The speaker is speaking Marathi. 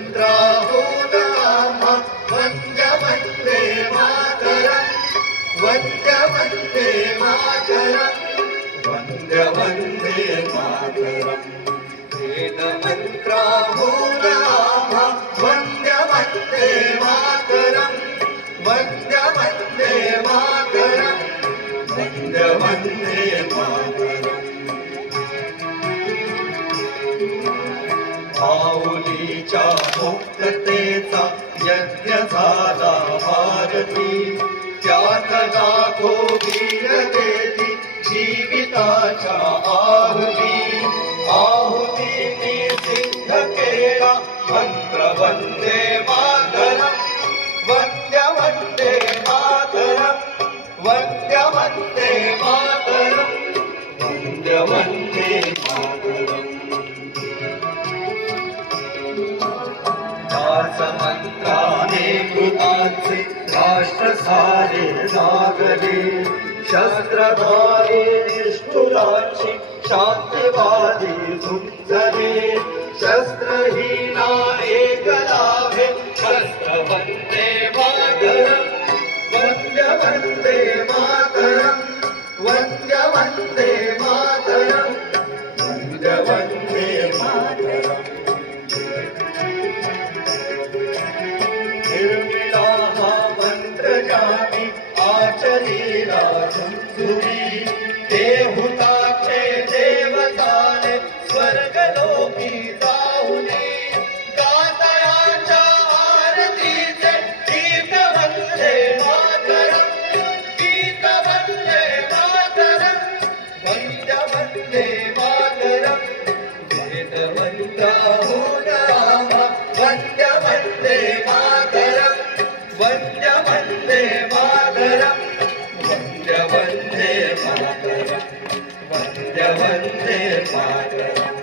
मंत्राहूताः वन्द्य वन्दे मातरम् वन्द्य वन्दे मातरम् वन्द्य वन्दे मातरम् वेदमन्त्राहूताः वन्द्य वन्दे मातरम् वन्द्य वन्दे मातरम् वन्द्य वन्दे मातरम् माऊलीच्या मुक्ततेचा यज्ञ झाला भारती त्यात लाखो वीर देती जीविताच्या आहुती आहुतीने सिद्ध केला मंत्र वंदे मातरम् वंद्य वंदे मातरम् वंद्य वंदे मातरम् वंद्य वंदे मातरम् मंत्राने भूतांचे राष्ट्र सारे जागले शस्त्रधारी निष्ठुरांची शांतवादी झुंजले शस्त्रहीना एक लाभे शस्त्र वंदे मातरम् वंद्य वंदे मातरम् वंद्य वंदे मातरम् वंद्य वंदे मातरम् निर्मिला हा मंत्र जानी आचरीला झुंझुरी ते हुताचे देव झाले स्वर्गलोकी जाऊनी गातयाच्या आरतीचे गीत वंदे मातरम् गीत वंदे मातरम् वंद्य वंदे मातरम् वेद मंत्राहूताः वंद्य वंदे मातरम् वंद्य वंदे मातरम् वंद्य वंदे मातरम् वंद्य वंदे मातरम्